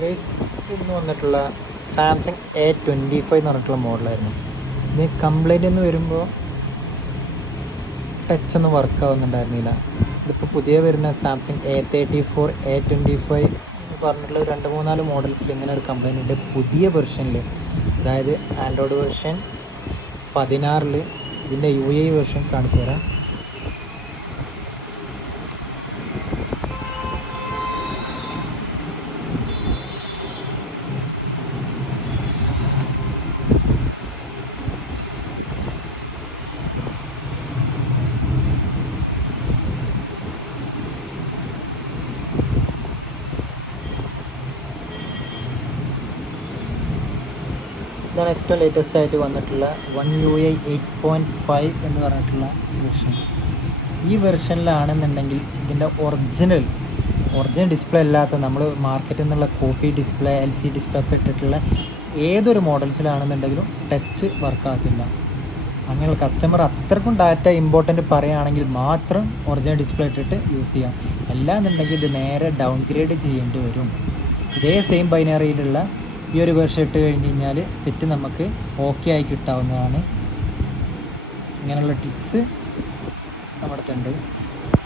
Guys, ഇന്ന് വന്നിട്ടുള്ള Samsung A25 എന്ന് പറഞ്ഞിട്ടുള്ള മോഡലായിരുന്നു. ഇത് കംപ്ലൈൻ്റ് എന്ന് വരുമ്പോൾ ടച്ച് ഒന്നും വർക്ക് ആവുന്നുണ്ടായിരുന്നില്ല. ഇതിപ്പോൾ പുതിയ വരുന്ന സാംസങ് A34 A25 എന്ന് പറഞ്ഞിട്ടുള്ള 2-3-4 മോഡൽസിൽ ഇങ്ങനെ ഒരു കംപ്ലൈൻ്റ് ഉണ്ട്. പുതിയ വെർഷനിൽ, അതായത് ആൻഡ്രോയിഡ് വെർഷൻ 16 ഇതിൻ്റെ UI വെർഷൻ കാണിച്ചു തരാം. ഇതാണ് ഏറ്റവും ലേറ്റസ്റ്റ് ആയിട്ട് വന്നിട്ടുള്ള One UI 8.5 എന്ന് പറഞ്ഞിട്ടുള്ള വെർഷൻ. ഈ വെർഷനിലാണെന്നുണ്ടെങ്കിൽ ഇതിൻ്റെ ഒറിജിനൽ ഡിസ്പ്ലേ അല്ലാത്ത നമ്മൾ മാർക്കറ്റിൽ നിന്നുള്ള കോപ്പി ഡിസ്പ്ലേ, LC ഡിസ്പ്ലേ ഒക്കെ ഇട്ടിട്ടുള്ള ഏതൊരു മോഡൽസിലാണെന്നുണ്ടെങ്കിലും ടച്ച് വർക്കാകത്തില്ല. അങ്ങനെയുള്ള കസ്റ്റമർ അത്രക്കും ഡാറ്റ ഇമ്പോർട്ടൻ്റ് പറയുകയാണെങ്കിൽ മാത്രം ഒറിജിനൽ ഡിസ്പ്ലേ ഇട്ടിട്ട് യൂസ് ചെയ്യാം. അല്ലാന്നുണ്ടെങ്കിൽ ഇത് നേരെ ഡൗൺ ഗ്രേഡ് ചെയ്യേണ്ടി വരും. ഇതേ സെയിം ബൈനറിയിലുള്ള ഈ ഒരു വെർഷൻ ഇട്ട് കഴിഞ്ഞ് കഴിഞ്ഞാൽ സെറ്റ് നമുക്ക് ഓക്കെ ആയി കിട്ടാവുന്നതാണ്. ഇങ്ങനെയുള്ള ടിപ്സ് നമ്മുടെ അടുത്തുണ്ട്.